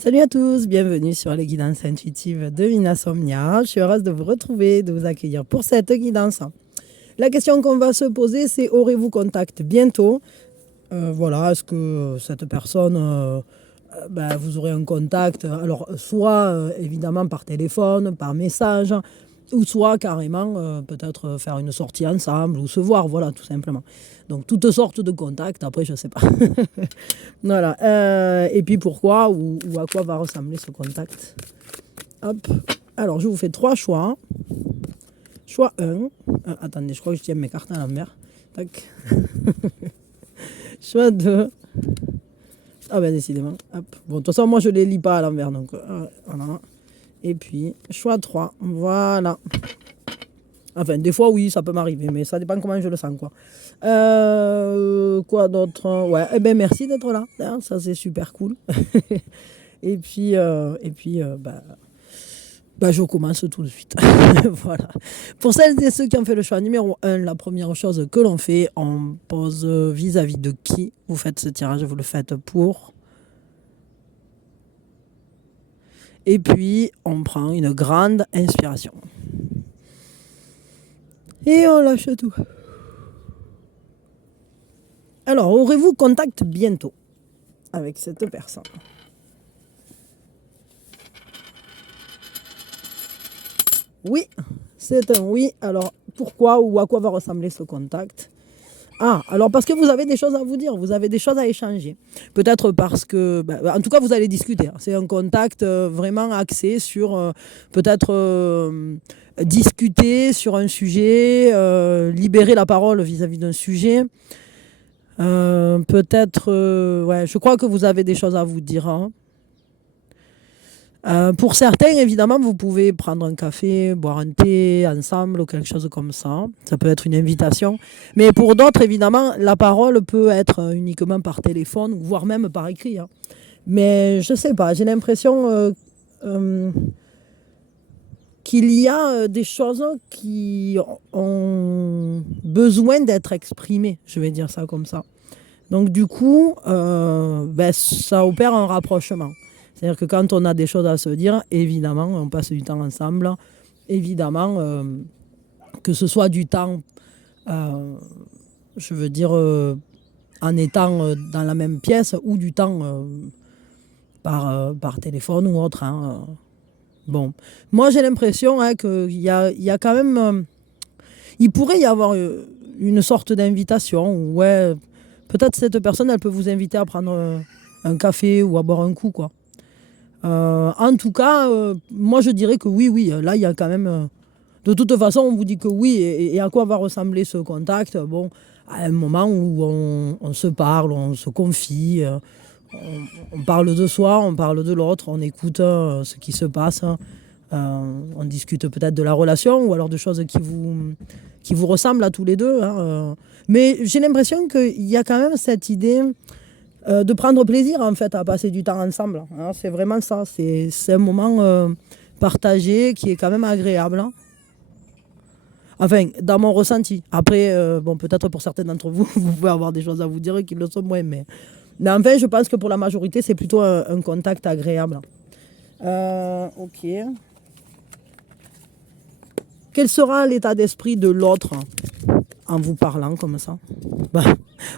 Salut à tous, bienvenue sur les guidances intuitives de Minasomnia. Je suis heureuse de vous retrouver, de vous accueillir pour cette guidance. La question qu'on va se poser, c'est aurez-vous contact bientôt? Voilà, est-ce que cette personne, vous aurez un contact, alors soit évidemment par téléphone, par message, ou soit carrément peut-être faire une sortie ensemble ou se voir, voilà, tout simplement. Donc toutes sortes de contacts, après je sais pas. Voilà. Et puis pourquoi ou à quoi va ressembler ce contact. Hop. Alors je vous fais 3 choix. Choix 1. Attendez, je crois que je tiens mes cartes à l'envers. Tac. Choix 2. Ah ben décidément. Hop. Bon, de toute façon, moi je les lis pas à l'envers. Donc voilà. Et puis, choix 3. Voilà. Enfin, des fois, oui, ça peut m'arriver, mais ça dépend comment je le sens, quoi. Quoi d'autre? Ouais, eh ben merci d'être là. Hein, ça, c'est super cool. Je commence tout de suite. Voilà. Pour celles et ceux qui ont fait le choix numéro 1, la première chose que l'on fait, on pose vis-à-vis de qui vous faites ce tirage, vous le faites pour. Et puis, on prend une grande inspiration. Et on lâche tout. Alors, aurez-vous contact bientôt avec cette personne? Oui, c'est un oui. Alors, pourquoi ou à quoi va ressembler ce contact? Ah, alors parce que vous avez des choses à vous dire, vous avez des choses à échanger. Peut-être parce que, en tout cas, vous allez discuter. C'est un contact vraiment axé sur peut-être discuter sur un sujet, libérer la parole vis-à-vis d'un sujet. Peut-être, ouais, je crois que vous avez des choses à vous dire. Hein. Pour certains, évidemment, vous pouvez prendre un café, boire un thé ensemble ou quelque chose comme ça. Ça peut être une invitation. Mais pour d'autres, évidemment, la parole peut être uniquement par téléphone, voire même par écrit. Hein. Mais je ne sais pas, j'ai l'impression qu'il y a des choses qui ont besoin d'être exprimées. Je vais dire ça comme ça. Donc du coup, ça opère un rapprochement. C'est-à-dire que quand on a des choses à se dire, évidemment, on passe du temps ensemble. Évidemment, que ce soit du temps, je veux dire, en étant dans la même pièce ou du temps par téléphone ou autre. Hein. Bon, moi j'ai l'impression qu'il y a quand même... il pourrait y avoir une sorte d'invitation où, ouais, peut-être cette personne, elle peut vous inviter à prendre un café ou à boire un coup, quoi. En tout cas, moi je dirais que oui, là il y a quand même... de toute façon, on vous dit que oui, et à quoi va ressembler ce contact? Bon, à un moment où on se parle, on se confie, on parle de soi, on parle de l'autre, on écoute ce qui se passe, on discute peut-être de la relation ou alors de choses qui vous ressemblent à tous les deux. Hein. Mais j'ai l'impression qu'il y a quand même cette idée de prendre plaisir en fait à passer du temps ensemble. Hein. C'est vraiment ça, c'est un moment partagé qui est quand même agréable. Hein. Enfin, dans mon ressenti. Après, bon, peut-être pour certains d'entre vous, vous pouvez avoir des choses à vous dire qui le sont moins, mais enfin, je pense que pour la majorité, c'est plutôt un contact agréable. Ok. Quel sera l'état d'esprit de l'autre en vous parlant comme ça?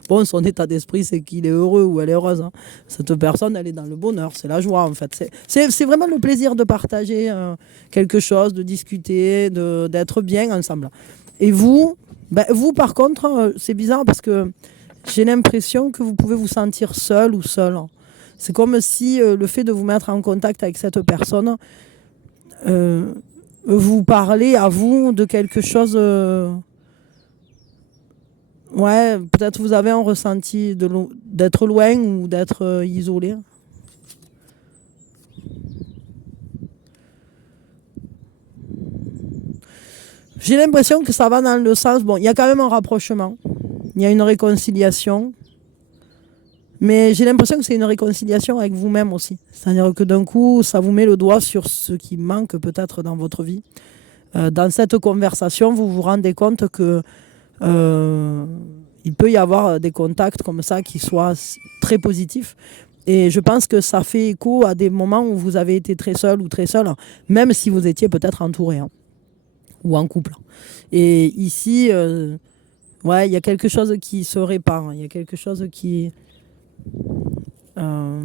Bon, son état d'esprit, c'est qu'il est heureux ou elle est heureuse. Hein. Cette personne, elle est dans le bonheur, c'est la joie en fait. C'est vraiment le plaisir de partager quelque chose, de discuter, d'être bien ensemble. Et vous, vous par contre, c'est bizarre parce que j'ai l'impression que vous pouvez vous sentir seul ou seul. C'est comme si le fait de vous mettre en contact avec cette personne, vous parlez à vous de quelque chose... ouais, peut-être vous avez un ressenti d'être loin ou d'être isolé. J'ai l'impression que ça va dans le sens... Bon, il y a quand même un rapprochement. Il y a une réconciliation. Mais j'ai l'impression que c'est une réconciliation avec vous-même aussi. C'est-à-dire que d'un coup, ça vous met le doigt sur ce qui manque peut-être dans votre vie. Dans cette conversation, vous vous rendez compte que il peut y avoir des contacts comme ça qui soient très positifs. Et je pense que ça fait écho à des moments où vous avez été très seul ou très seul, même si vous étiez peut-être entouré, hein, ou en couple. Et ici, ouais, il y a quelque chose qui se répare, hein. Il y a quelque chose euh,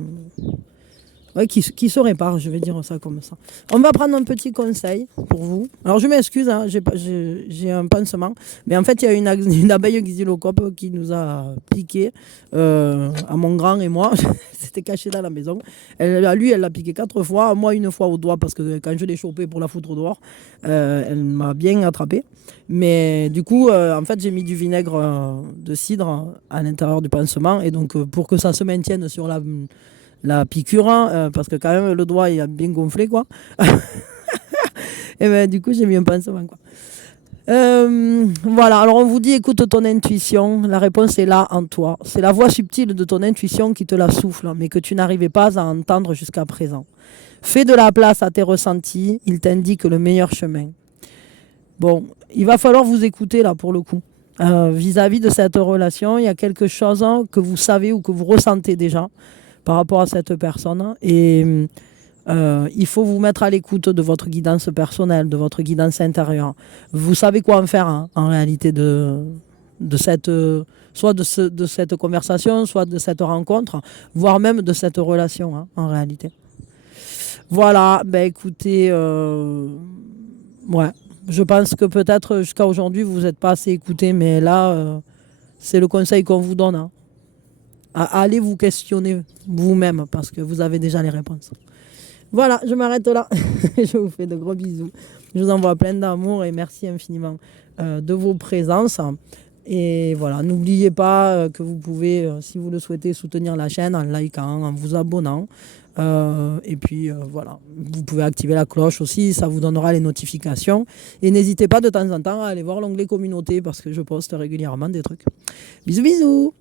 ouais, qui se répare, je vais dire ça comme ça. On va prendre un petit conseil pour vous. Alors je m'excuse, hein, j'ai un pansement, mais en fait il y a une abeille xylocope qui nous a piqué, à mon grand et moi. C'était caché dans la maison. Elle l'a piqué 4 fois, moi une fois au doigt parce que quand je l'ai chopée pour la foutre dehors, elle m'a bien attrapé. Mais du coup, en fait, j'ai mis du vinaigre de cidre à l'intérieur du pansement et donc pour que ça se maintienne sur la piqûre, hein, parce que quand même le doigt il a bien gonflé quoi. Et ben du coup j'ai mis un pansement quoi. Voilà, alors on vous dit écoute ton intuition, la réponse est là en toi. C'est la voix subtile de ton intuition qui te la souffle, mais que tu n'arrivais pas à entendre jusqu'à présent. Fais de la place à tes ressentis, il t'indique le meilleur chemin. Bon, il va falloir vous écouter là pour le coup. Vis-à-vis de cette relation, il y a quelque chose que vous savez ou que vous ressentez déjà par rapport à cette personne. Et il faut vous mettre à l'écoute de votre guidance personnelle, de votre guidance intérieure. Vous savez quoi en faire, hein, en réalité de cette, soit de cette conversation, soit de cette rencontre, voire même de cette relation, hein, en réalité. Voilà, ben écoutez, ouais, je pense que peut-être jusqu'à aujourd'hui vous n'êtes pas assez écouté, mais là, c'est le conseil qu'on vous donne, hein. Allez vous questionner vous-même parce que vous avez déjà les réponses. Voilà, je m'arrête là. Je vous fais de gros bisous. Je vous envoie plein d'amour et merci infiniment de vos présences. Et voilà, n'oubliez pas que vous pouvez, si vous le souhaitez, soutenir la chaîne en likant, en vous abonnant. Et puis voilà, vous pouvez activer la cloche aussi, ça vous donnera les notifications. Et n'hésitez pas de temps en temps à aller voir l'onglet communauté parce que je poste régulièrement des trucs. Bisous, bisous!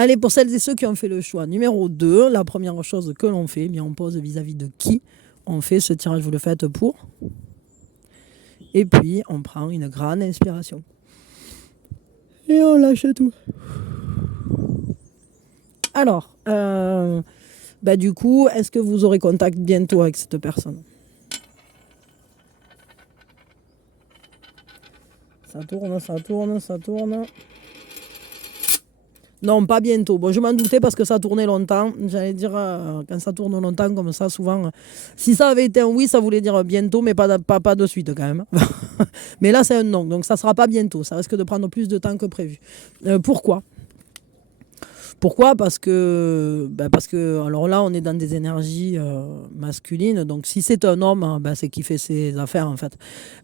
Allez, pour celles et ceux qui ont fait le choix numéro 2, la première chose que l'on fait, bien on pose vis-à-vis de qui on fait ce tirage, vous le faites pour. Et puis, on prend une grande inspiration. Et on lâche tout. Alors, du coup, est-ce que vous aurez contact bientôt avec cette personne? Ça tourne, ça tourne, ça tourne. Non, pas bientôt. Bon, je m'en doutais parce que ça tournait longtemps. J'allais dire, quand ça tourne longtemps comme ça, souvent, si ça avait été un oui, ça voulait dire bientôt, mais pas de suite quand même. Mais là, c'est un non. Donc, ça ne sera pas bientôt. Ça risque de prendre plus de temps que prévu. Pourquoi ? Pourquoi ? Parce que, alors là, on est dans des énergies masculines. Donc, si c'est un homme, c'est qu'il fait ses affaires, en fait.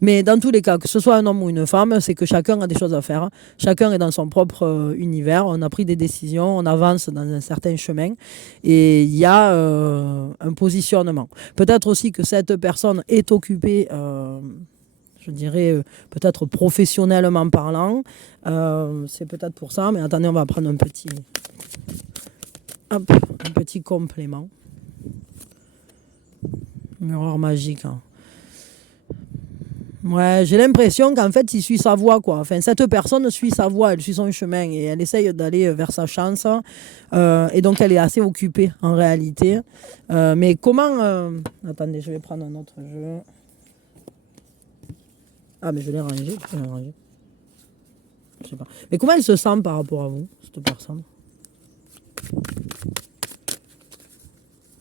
Mais dans tous les cas, que ce soit un homme ou une femme, c'est que chacun a des choses à faire. Chacun est dans son propre univers. On a pris des décisions, on avance dans un certain chemin. Et il y a un positionnement. Peut-être aussi que cette personne est occupée... je dirais peut-être professionnellement parlant. C'est peut-être pour ça, mais attendez, on va prendre un petit complément. Miroir magique. Hein. Ouais, j'ai l'impression qu'en fait, il suit sa voie, quoi. Enfin, cette personne suit sa voie, elle suit son chemin et elle essaye d'aller vers sa chance. Et donc, elle est assez occupée en réalité. Mais comment... Attendez, je vais prendre un autre jeu. Ah, mais je l'ai rangé. Je sais pas. Mais comment elle se sent par rapport à vous, cette personne?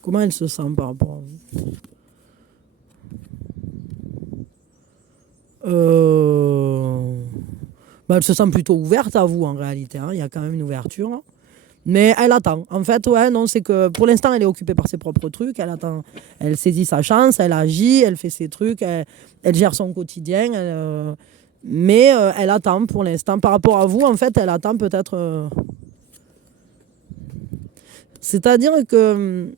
Comment elle se sent par rapport à vous? Elle se sent plutôt ouverte à vous en réalité. Hein. Il y a quand même une ouverture. Mais elle attend. En fait, ouais, non, c'est que pour l'instant, elle est occupée par ses propres trucs. Elle attend. Elle saisit sa chance, elle agit, elle fait ses trucs, elle gère son quotidien. Mais elle attend pour l'instant. Par rapport à vous, en fait, elle attend peut-être. C'est-à-dire que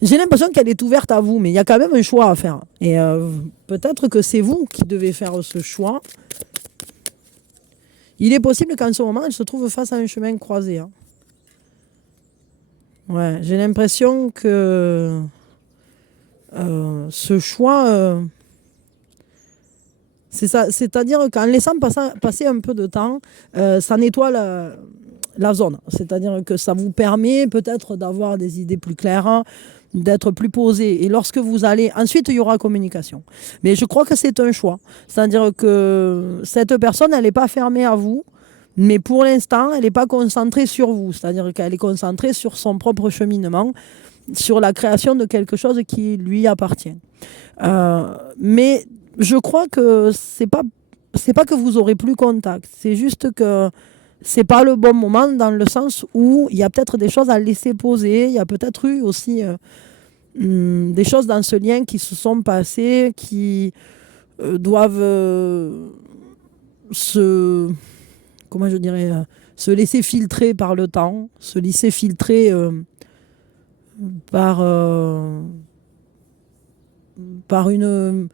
j'ai l'impression qu'elle est ouverte à vous, mais il y a quand même un choix à faire. Et peut-être que c'est vous qui devez faire ce choix. Il est possible qu'en ce moment, elle se trouve face à un chemin croisé. Hein. Ouais, j'ai l'impression que ce choix, c'est ça, c'est-à-dire qu'en laissant passer un peu de temps, ça nettoie la zone. C'est-à-dire que ça vous permet peut-être d'avoir des idées plus claires, d'être plus posé. Et lorsque vous allez... Ensuite, il y aura communication. Mais je crois que c'est un choix. C'est-à-dire que cette personne, elle n'est pas fermée à vous. Mais pour l'instant, elle n'est pas concentrée sur vous. C'est-à-dire qu'elle est concentrée sur son propre cheminement, sur la création de quelque chose qui lui appartient. Mais je crois que c'est pas que vous aurez plus contact. C'est juste que c'est pas le bon moment dans le sens où il y a peut-être des choses à laisser poser. Il y a peut-être eu aussi des choses dans ce lien qui se sont passées, qui doivent se... Comment je dirais se laisser filtrer par le temps, se laisser filtrer par une,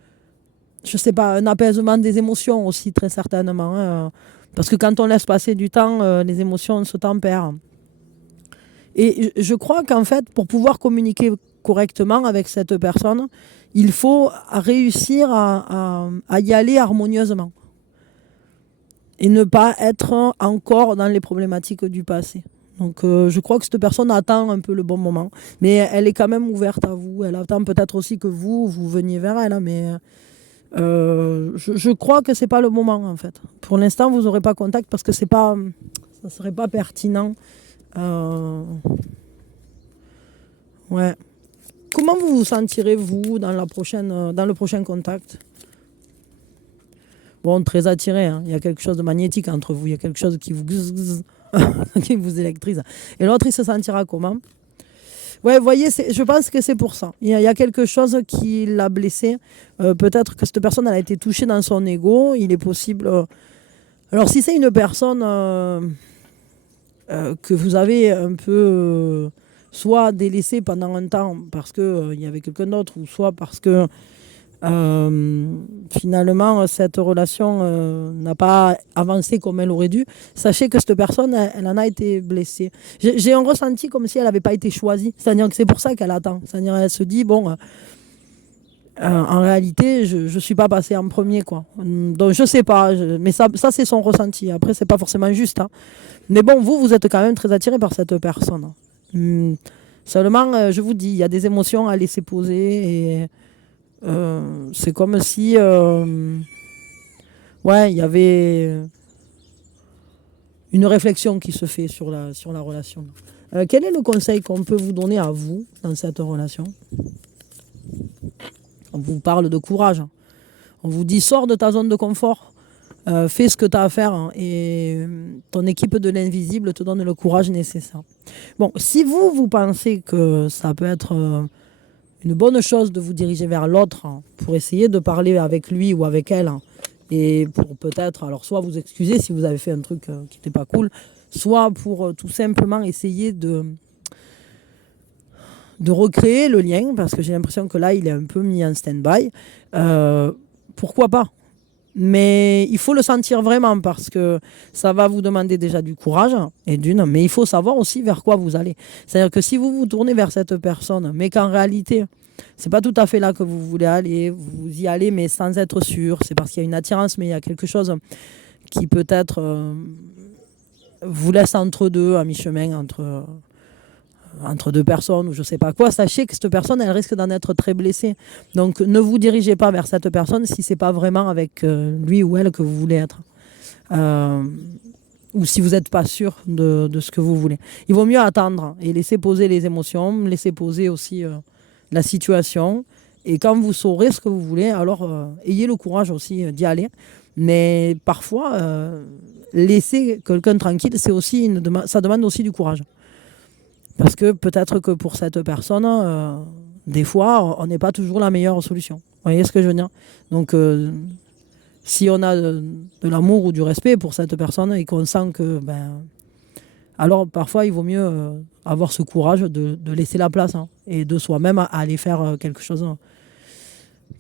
je sais pas, un apaisement des émotions aussi, très certainement. Parce que quand on laisse passer du temps, les émotions se tempèrent. Et je crois qu'en fait, pour pouvoir communiquer correctement avec cette personne, il faut réussir à y aller harmonieusement. Et ne pas être encore dans les problématiques du passé. Donc je crois que cette personne attend un peu le bon moment. Mais elle est quand même ouverte à vous. Elle attend peut-être aussi que vous veniez vers elle. Mais je crois que ce n'est pas le moment en fait. Pour l'instant, vous n'aurez pas contact parce que ça ne serait pas pertinent. Ouais. Comment vous vous sentirez, vous, dans le prochain contact ? Bon, très attiré, hein. Il y a quelque chose de magnétique entre vous. Il y a quelque chose qui vous, qui vous électrise. Et l'autre, il se sentira comment ? Ouais, vous voyez, je pense que c'est pour ça. Il y a quelque chose qui l'a blessé. Peut-être que cette personne elle a été touchée dans son ego. Il est possible... Alors, si c'est une personne que vous avez un peu soit délaissée pendant un temps parce qu'il y avait quelqu'un d'autre, ou soit parce que finalement cette relation n'a pas avancé comme elle aurait dû, sachez que cette personne elle en a été blessée. J'ai un ressenti comme si elle n'avait pas été choisie, c'est-à-dire que c'est pour ça qu'elle attend, c'est-à-dire elle se dit bon en réalité je ne suis pas passée en premier quoi. Donc je sais pas, mais ça c'est son ressenti, après c'est pas forcément juste hein. Mais bon, vous êtes quand même très attiré par cette personne. Seulement je vous dis, il y a des émotions à laisser poser et c'est comme si ouais, il y avait une réflexion qui se fait sur la relation. Quel est le conseil qu'on peut vous donner à vous dans cette relation ? On vous parle de courage. On vous dit sors de ta zone de confort, fais ce que tu as à faire hein, et ton équipe de l'invisible te donne le courage nécessaire. Bon, si vous pensez que ça peut être une bonne chose de vous diriger vers l'autre hein, pour essayer de parler avec lui ou avec elle hein, et pour peut-être, alors soit vous excuser si vous avez fait un truc qui n'était pas cool, soit pour tout simplement essayer de recréer le lien, parce que j'ai l'impression que là, il est un peu mis en stand-by. Pourquoi pas ? Mais il faut le sentir vraiment parce que ça va vous demander déjà du courage et mais il faut savoir aussi vers quoi vous allez. C'est-à-dire que si vous vous tournez vers cette personne, mais qu'en réalité, c'est pas tout à fait là que vous voulez aller, vous y allez mais sans être sûr, c'est parce qu'il y a une attirance, mais il y a quelque chose qui peut-être vous laisse entre deux, à mi-chemin, entre deux personnes ou je sais pas quoi, sachez que cette personne elle risque d'en être très blessée, donc ne vous dirigez pas vers cette personne si c'est pas vraiment avec lui ou elle que vous voulez être ou si vous n'êtes pas sûr de ce que vous voulez. Il vaut mieux attendre et laisser poser les émotions, laisser poser aussi la situation, et quand vous saurez ce que vous voulez, alors ayez le courage aussi d'y aller, mais parfois laisser quelqu'un tranquille, c'est aussi ça demande aussi du courage. Parce que peut-être que pour cette personne, des fois, on n'est pas toujours la meilleure solution. Vous voyez ce que je veux dire ? Donc, si on a de l'amour ou du respect pour cette personne et qu'on sent que... alors, parfois, il vaut mieux avoir ce courage de laisser la place hein, et de soi-même à aller faire quelque chose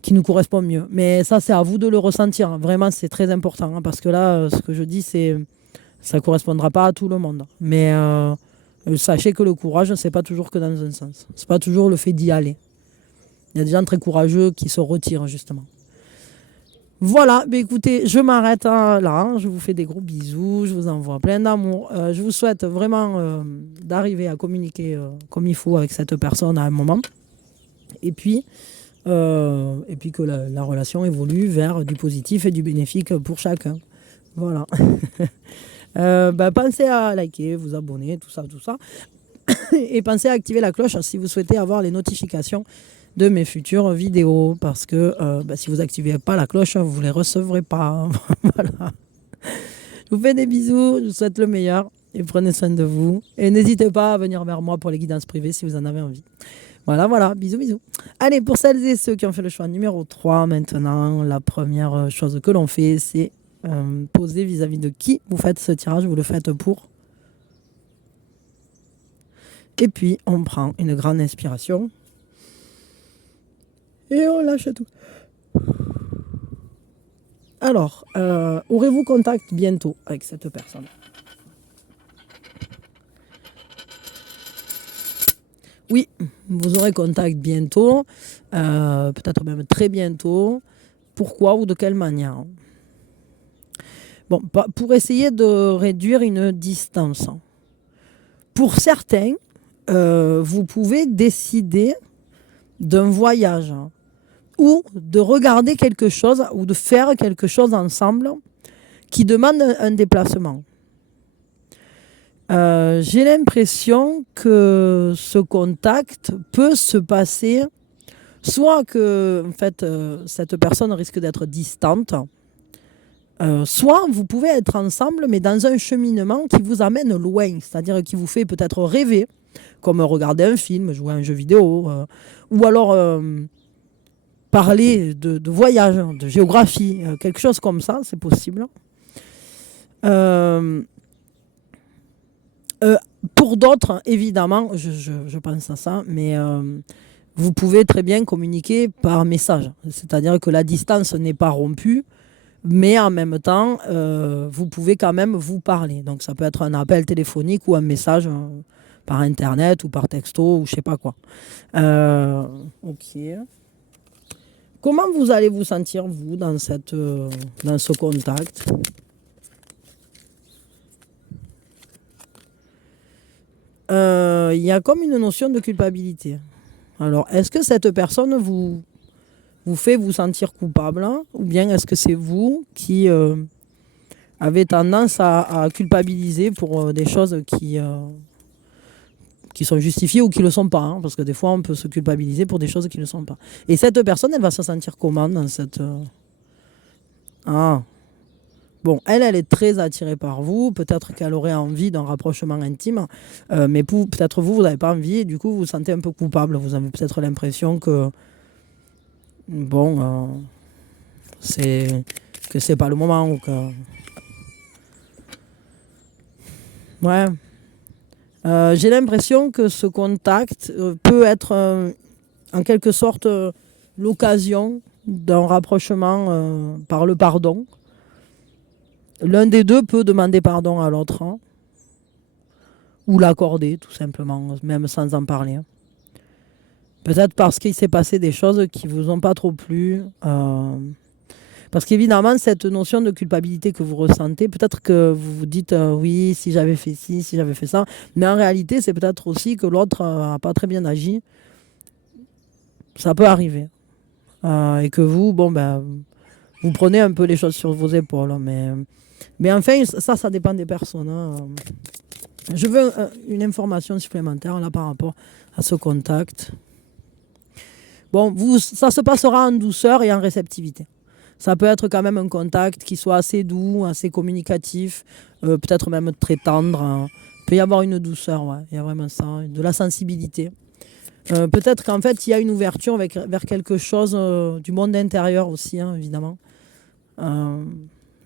qui nous correspond mieux. Mais ça, c'est à vous de le ressentir. Hein. Vraiment, c'est très important. Hein, parce que là, ce que je dis, ça ne correspondra pas à tout le monde. Mais... sachez que le courage, c'est pas toujours que dans un sens. C'est pas toujours le fait d'y aller. Il y a des gens très courageux qui se retirent, justement. Voilà, mais écoutez, je m'arrête là. Je vous fais des gros bisous. Je vous envoie plein d'amour. Je vous souhaite vraiment d'arriver à communiquer comme il faut avec cette personne à un moment. Et puis que la relation évolue vers du positif et du bénéfique pour chacun. Voilà. Pensez à liker, vous abonner, tout ça, tout ça. Et pensez à activer la cloche si vous souhaitez avoir les notifications de mes futures vidéos. Parce que si vous n'activez pas la cloche, vous ne les recevrez pas. Voilà. Je vous fais des bisous, je vous souhaite le meilleur. Et prenez soin de vous. Et n'hésitez pas à venir vers moi pour les guidances privées si vous en avez envie. Voilà, bisous, bisous. Allez, pour celles et ceux qui ont fait le choix numéro 3, maintenant, la première chose que l'on fait, c'est poser vis-à-vis de qui vous faites ce tirage, vous le faites pour. Et puis, on prend une grande inspiration. Et on lâche tout. Alors, aurez-vous contact bientôt avec cette personne? Oui, vous aurez contact bientôt, peut-être même très bientôt. Pourquoi ou de quelle manière? Bon, pour essayer de réduire une distance. Pour certains, vous pouvez décider d'un voyage ou de regarder quelque chose ou de faire quelque chose ensemble qui demande un déplacement. J'ai l'impression que ce contact peut se passer soit que en fait, cette personne risque d'être distante, soit vous pouvez être ensemble mais dans un cheminement qui vous amène loin, c'est-à-dire qui vous fait peut-être rêver, comme regarder un film, jouer à un jeu vidéo, ou alors parler de voyage, de géographie, quelque chose comme ça, c'est possible. Pour d'autres, évidemment, je pense à ça, mais vous pouvez très bien communiquer par message. C'est-à-dire que la distance n'est pas rompue, mais en même temps, vous pouvez quand même vous parler. Donc ça peut être un appel téléphonique ou un message par Internet ou par texto ou je sais pas quoi. Ok. Comment vous allez vous sentir, vous, dans ce contact? Il y a comme une notion de culpabilité. Alors, est-ce que cette personne vous fait vous sentir coupable, hein, ou bien est-ce que c'est vous qui avez tendance à culpabiliser pour des choses qui sont justifiées ou qui ne le sont pas, hein, parce que des fois, on peut se culpabiliser pour des choses qui ne le sont pas. Et cette personne, elle va se sentir comment dans cette... Ah, bon, elle est très attirée par vous. Peut-être qu'elle aurait envie d'un rapprochement intime. Mais peut-être vous n'avez pas envie. Et du coup, vous vous sentez un peu coupable. Vous avez peut-être l'impression que... Bon, c'est pas le moment. Ou que... Ouais. J'ai l'impression que ce contact peut être en quelque sorte l'occasion d'un rapprochement par le pardon. L'un des deux peut demander pardon à l'autre, hein, ou l'accorder tout simplement, même sans en parler. Peut-être parce qu'il s'est passé des choses qui ne vous ont pas trop plu. Parce qu'évidemment, cette notion de culpabilité que vous ressentez, peut-être que vous vous dites oui, si j'avais fait ci, si j'avais fait ça. Mais en réalité, c'est peut-être aussi que l'autre n'a pas très bien agi. Ça peut arriver. Et que vous, vous prenez un peu les choses sur vos épaules. Mais enfin, ça dépend des personnes. Hein. Je veux une information supplémentaire là par rapport à ce contact. Bon, ça se passera en douceur et en réceptivité. Ça peut être quand même un contact qui soit assez doux, assez communicatif, peut-être même très tendre. Hein. Il peut y avoir une douceur, ouais. Il y a vraiment ça, de la sensibilité. Peut-être qu'en fait, il y a une ouverture vers quelque chose du monde intérieur aussi, hein, évidemment.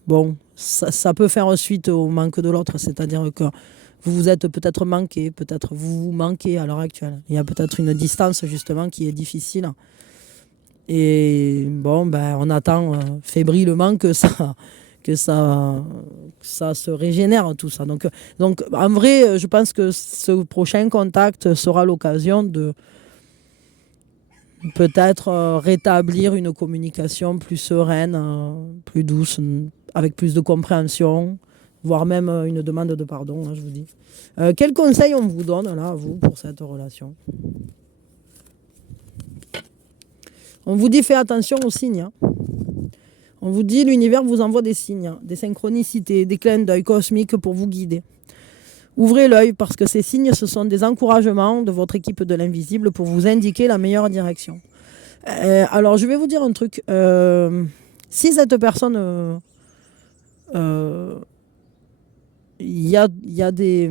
Bon, ça peut faire suite au manque de l'autre, c'est-à-dire que vous vous êtes peut-être manqué, peut-être vous manquez à l'heure actuelle. Il y a peut-être une distance justement qui est difficile. Et bon, on attend fébrilement que ça se régénère tout ça. Donc en vrai, je pense que ce prochain contact sera l'occasion peut-être rétablir une communication plus sereine, plus douce, avec plus de compréhension, voire même une demande de pardon, hein, je vous dis. Quel conseil on vous donne là, à vous, pour cette relation? On vous dit fais attention aux signes. Hein. On vous dit l'univers vous envoie des signes, hein, des synchronicités, des clins d'œil cosmiques pour vous guider. Ouvrez l'œil parce que ces signes, ce sont des encouragements de votre équipe de l'invisible pour vous indiquer la meilleure direction. Alors, je vais vous dire un truc. Si cette personne... il y a des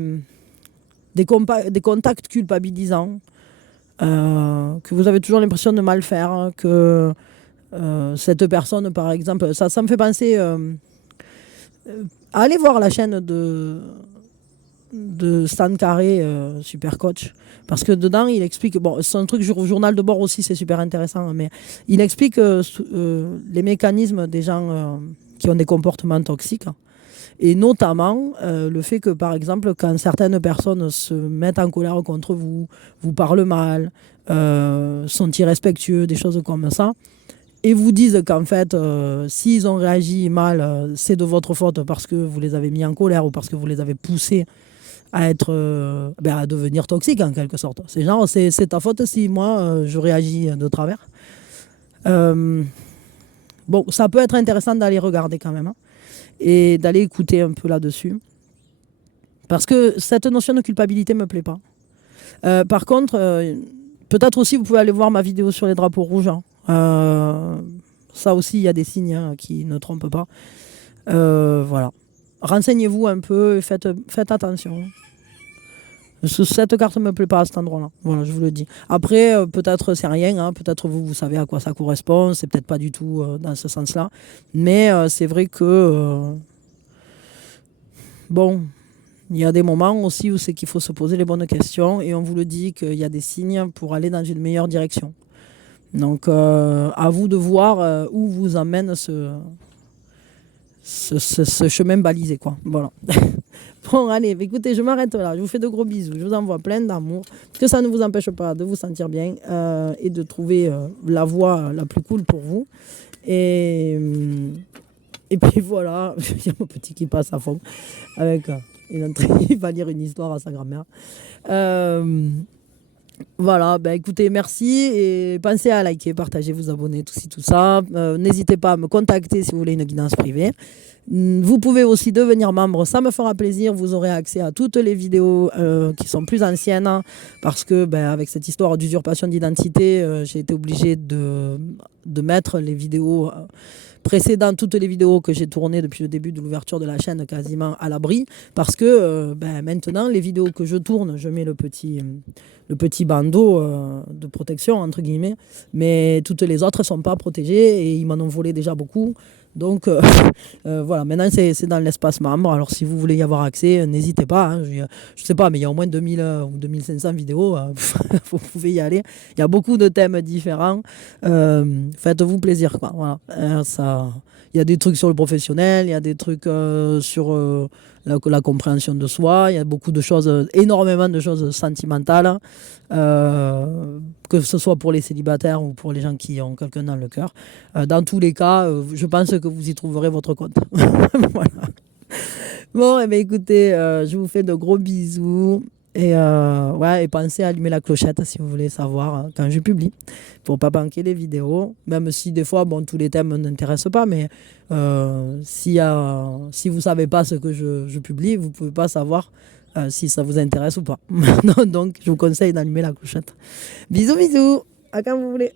contacts culpabilisants, que vous avez toujours l'impression de mal faire, hein, que cette personne, par exemple, ça me fait penser... allez voir la chaîne de Stan Carré, Super Coach, parce que dedans il explique, bon c'est un truc journal de bord aussi, c'est super intéressant, mais il explique les mécanismes des gens qui ont des comportements toxiques, et notamment le fait que par exemple quand certaines personnes se mettent en colère contre vous, vous parlent mal, sont irrespectueux, des choses comme ça, et vous disent qu'en fait, s'ils ont réagi mal, c'est de votre faute parce que vous les avez mis en colère ou parce que vous les avez poussés à être, à devenir toxiques en quelque sorte. C'est genre, c'est ta faute si moi, je réagis de travers. Bon, ça peut être intéressant d'aller regarder quand même, hein, et d'aller écouter un peu là-dessus. Parce que cette notion de culpabilité ne me plaît pas. Par contre, peut-être aussi, vous pouvez aller voir ma vidéo sur les drapeaux rouges, hein. Ça aussi, il y a des signes, hein, qui ne trompent pas. Voilà. Renseignez-vous un peu et faites attention. Cette carte ne me plaît pas à cet endroit-là. Voilà, je vous le dis. Après, peut-être c'est rien, hein, peut-être vous savez à quoi ça correspond, c'est peut-être pas du tout dans ce sens-là. Mais c'est vrai que, bon, il y a des moments aussi où c'est qu'il faut se poser les bonnes questions, et on vous le dit qu'il y a des signes pour aller dans une meilleure direction. Donc, à vous de voir où vous emmène ce chemin balisé, quoi. Voilà. Bon, allez, écoutez, je m'arrête là. Je vous fais de gros bisous. Je vous envoie plein d'amour. Que ça ne vous empêche pas de vous sentir bien, et de trouver la voie la plus cool pour vous. Et puis voilà, il y a mon petit qui passe à fond. Avec, il va lire une histoire à sa grand-mère. Voilà, ben écoutez, merci, et pensez à liker, partager, vous abonner, tout ça. N'hésitez pas à me contacter si vous voulez une guidance privée. Vous pouvez aussi devenir membre, ça me fera plaisir. Vous aurez accès à toutes les vidéos qui sont plus anciennes, hein, parce que avec cette histoire d'usurpation d'identité, j'ai été obligée de mettre les vidéos précédentes, toutes les vidéos que j'ai tournées depuis le début de l'ouverture de la chaîne, quasiment à l'abri, parce que maintenant les vidéos que je tourne, je mets le petit bandeau de protection entre guillemets, mais toutes les autres ne sont pas protégées et ils m'en ont volé déjà beaucoup. Donc voilà, maintenant c'est dans l'espace membre. Alors si vous voulez y avoir accès, n'hésitez pas, hein. Je ne sais pas, mais il y a au moins 2000 ou 2500 vidéos. Vous pouvez y aller. Il y a beaucoup de thèmes différents. Faites-vous plaisir, quoi. Voilà. Il y a des trucs sur le professionnel, il y a des trucs sur la compréhension de soi. Il y a beaucoup de choses, énormément de choses sentimentales, que ce soit pour les célibataires ou pour les gens qui ont quelqu'un dans le cœur. Dans tous les cas, je pense que vous y trouverez votre compte. Voilà. Bon, eh bien, écoutez, je vous fais de gros bisous. Et pensez à allumer la clochette si vous voulez savoir quand je publie, pour pas manquer les vidéos. Même si des fois, tous les thèmes n'intéressent pas, mais si vous savez pas ce que je publie, vous pouvez pas savoir si ça vous intéresse ou pas. Donc, je vous conseille d'allumer la clochette. Bisous, bisous, à quand vous voulez.